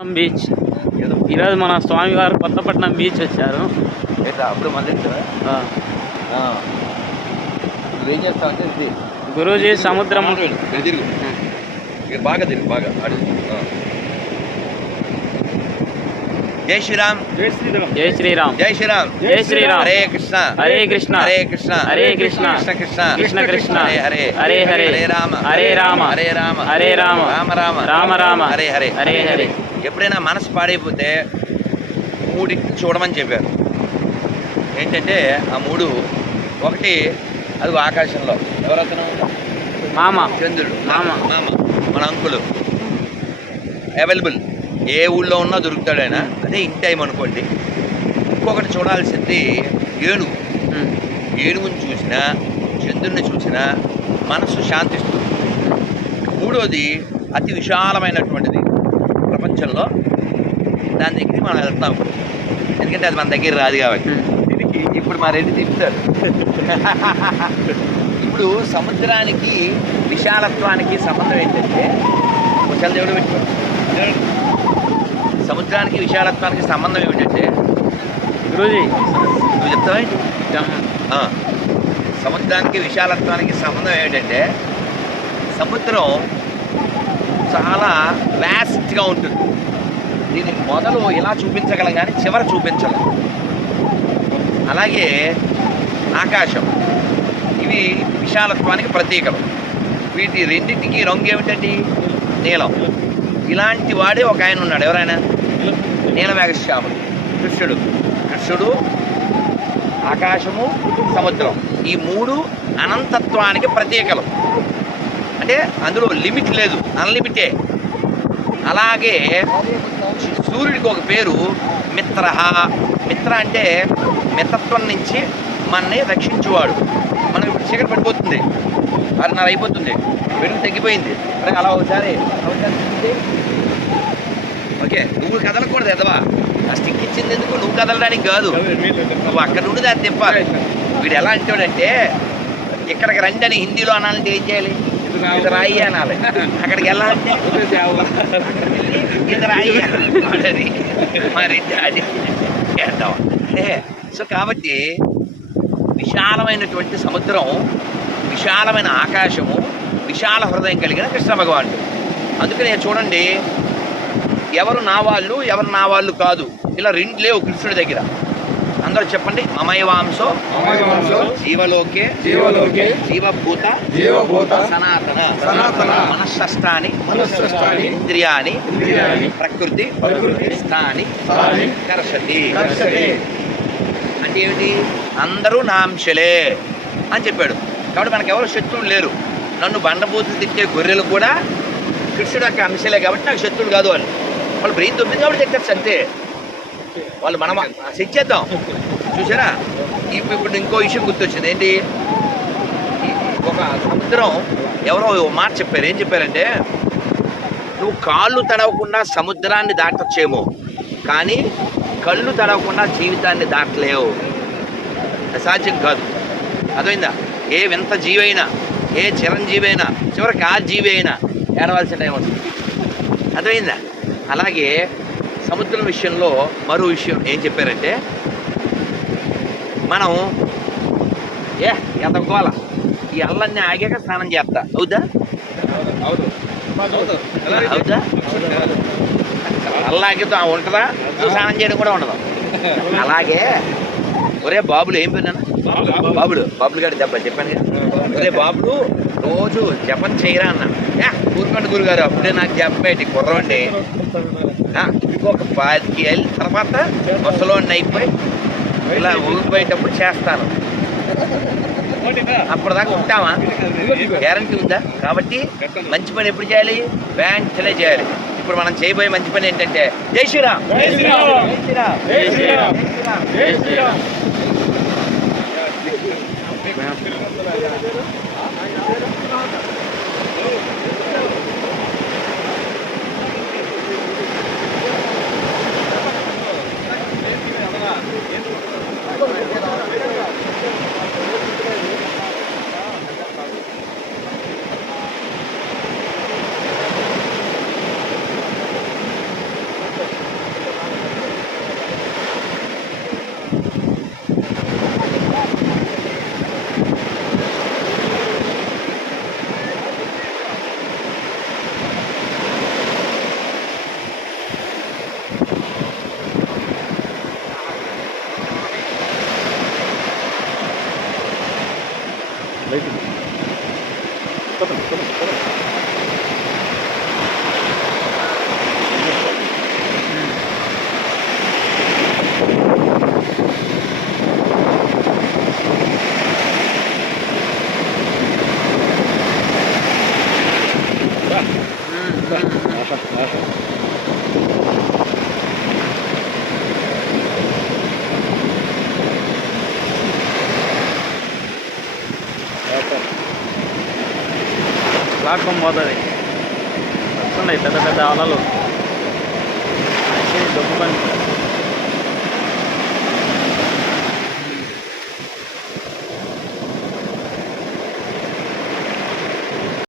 Beach ఈరోజు మన స్వామివారు కొత్తపట్నం బీచ్ వచ్చారు. అప్పుడు మళ్ళీ ఆ, నువ్వేం చేస్తావంటే ఇది గురూజీ సముద్రం. బాగా తిరుగు బాగా అడుగు. ఆ. జై శ్రీరామ్. జై శ్రీరామ్. జై శ్రీరామ్. జై శ్రీరామ్. హరే కృష్ణ. హరే కృష్ణ. హరే కృష్ణ. హరే కృష్ణ. కృష్ణ కృష్ణ. కృష్ణ కృష్ణ. హరే హరే. హరే హరే. హరే రామ. హరే రామ. హరే రామ. హరే రామ. రామ రామ. రామ రామ. హరే హరే. హరే హరే ఎప్పుడైనా మనసు పాడైపోతే మూడి చూడమని చెప్పారు. ఏంటంటే ఆ మూడు ఒకటి అది ఆకాశంలో. ఎవరతను? మామ. చంద్రుడు. మామ. మామ. మన అంకులు. అవైలబుల్ ఏ ఊళ్ళో ఉన్నా దొరుకుతాడు ఆయన. అదే ఇన్ టైం అనుకోండి. ఇంకొకటి చూడాల్సింది ఏనుగు. ఏనుగుని చూసినా చంద్రుని చూసినా మనసు శాంతిస్తుంది. మూడోది అతి విశాలమైనటువంటిది ప్రపంచంలో. దాని దగ్గరికి మనం వెళ్తాం. ఎందుకంటే అది మన దగ్గర రాదు కాబట్టి. ఉమ్. ఇప్పుడు మా రెడ్డి తిప్పుతారు. ఇప్పుడు సముద్రానికి విశాలత్వానికి సంబంధం ఏంటంటే ఒకసారి దేవుడు పెట్టుకో సముద్రానికి విశాలత్వానికి సంబంధం ఏమిటంటే గురూజీ నువ్వు చెప్తావా ఏంటి? జమ్- ఆ, సముద్రానికి విశాలత్వానికి సంబంధం ఏంటంటే సముద్రం చాలా వ్యాస్ట్గా ఉంటుంది. దీని మొదలు ఇలా చూపించగలం కానీ చివర చూపించలేం. అలాగే ఆకాశం ఇవి విశాలత్వానికి ప్రతీకలు. వీటి రెండింటికి రంగు ఏమిటండి? నీలం. ఇలాంటి వాడే ఒక ఆయన ఉన్నాడు. ఎవరైనా? నీలమేఘశ్యాముడు. కృష్ణుడు. కృష్ణుడు ఆకాశము సముద్రం. ఈ మూడు అనంతత్వానికి ప్రతీకలు. అంటే అందులో లిమిట్ లేదు. అన్లిమిటే. అలాగే సూర్యుడికి ఒక పేరు మిత్ర మిత్ర అంటే మితత్వం నుంచి మనని రక్షించువాడు. చీకటి పడిపోతుంది. ఆరున్నర అయిపోతుంది. వెలుగు తగ్గిపోయింది. అరే అలా ఒకసారి. ఓకే నువ్వు కదలకూడదు ఎదవా ఆ స్టిక్ ఇచ్చింది ఎందుకు? నువ్వు కదలడానికి కాదు. నువ్వు అక్కడ నుండి దాన్ని తిప్పాలి. వీడు ఎలా అంటాడంటే ఇక్కడికి రండి అని హిందీలో అనాలంటే ఏం చేయాలి? ఇది రాయి అనాలి. అక్కడికి వెళ్ళాలంటే ఇది రాయి అనాలి. మరి అది చేద్దాం సో కాబట్టి విశాలమైనటువంటి సముద్రం విశాలమైన ఆకాశము విశాల హృదయం కలిగిన కృష్ణ భగవానుడు. అందుకనే చూడండి ఎవరు నా వాళ్ళు ఎవరు నా వాళ్ళు కాదు. ఇలా రెండు లేవు కృష్ణుడి దగ్గర. అందరూ చెప్పండి మమయవాంశో జీవలోకే జీవలోకే జీవభూత జీవభూత సనాతన సనాతన మనస్సష్టాని మనస్సష్టాని ఇంద్రియాని ఇంద్రియాని ప్రకృతి ప్రకృతి స్థాని స్థాని కర్షతి. కర్షతి. అంటే ఏమిటి? అందరూ నా అంశలే అని చెప్పాడు. కాబట్టి మనకు ఎవరు శత్రువులు లేరు. నన్ను బండబూతులు తిట్టే గొర్రెలు కూడా కృష్ణుడు యొక్క అంశలే కాబట్టి నాకు శత్రువులు కాదు వాళ్ళు వాళ్ళు బ్రెయిన్ దొబ్బింది కాబట్టి తిట్టచ్చు అంతే. వాళ్ళు మనం చేద్దాం చూసారా ఇప్పుడు ఇప్పుడు ఇంకో విషయం గుర్తొచ్చింది. ఏంటి? ఒక సముద్రం ఎవరో మాట చెప్పారు. ఏం చెప్పారంటే నువ్వు కాళ్ళు తడవకుండా సముద్రాన్ని దాటొచ్చేమో. కానీ కళ్ళు తడవకుండా జీవితాన్ని దాటలేవు. అసాధ్యం కాదు. అర్థమైందా? ఏ వింత జీవైనా ఏ చిరంజీవి అయినా చివరికి ఆ జీవి అయినా ఏడవలసిన టైం వస్తుంది. అర్థమైందా? అలాగే సముద్రం విషయంలో మరో విషయం ఏం చెప్పారంటే మనం ఏ ఎదగోల ఈ అల్లన్ని ఆగాక స్నానం చేస్తా. అవుదా అవుదా అల్లాగితో ఉంటుందా? స్నానం చేయడం కూడా ఉండదు. అలాగే ఒరే బాబులు ఏం పేరు నాన్న? బాబుడు బాబులు గారు దెబ్బ చెప్పాను ఒరే బాబుడు రోజు జపం చేయరా అన్నాను యా ఊరుకోండి గురుగారు అప్పుడే నాకు జపేటి కుర్రవండి. ఆ, ఇంకొక పాతికి వెళ్ళిన తర్వాత ముసలోడిని అయిపోయి ఇలా ఊగిపోయేటప్పుడు చేస్తాను. అప్పటిదాకా ఉంటామా గ్యారంటీ ఉందా? కాబట్టి మంచి పని ఎప్పుడు చేయాలి? వెంటనే చేయాలి. ఇప్పుడు మనం చేయబోయే మంచి పని ఏంటంటే జై శ్రీరామ్. జై శ్రీరామ్. 떠듭니다. 떠듭니다. 떠듭니다. జై శ్రీరామ్ జై శ్రీరామ్. జై శ్రీరామ్ జై శ్రీరామ్ లాక్కొని పోతుంది వస్తున్నాయి పెద్ద పెద్ద అలలు మంచి డబ్బు పని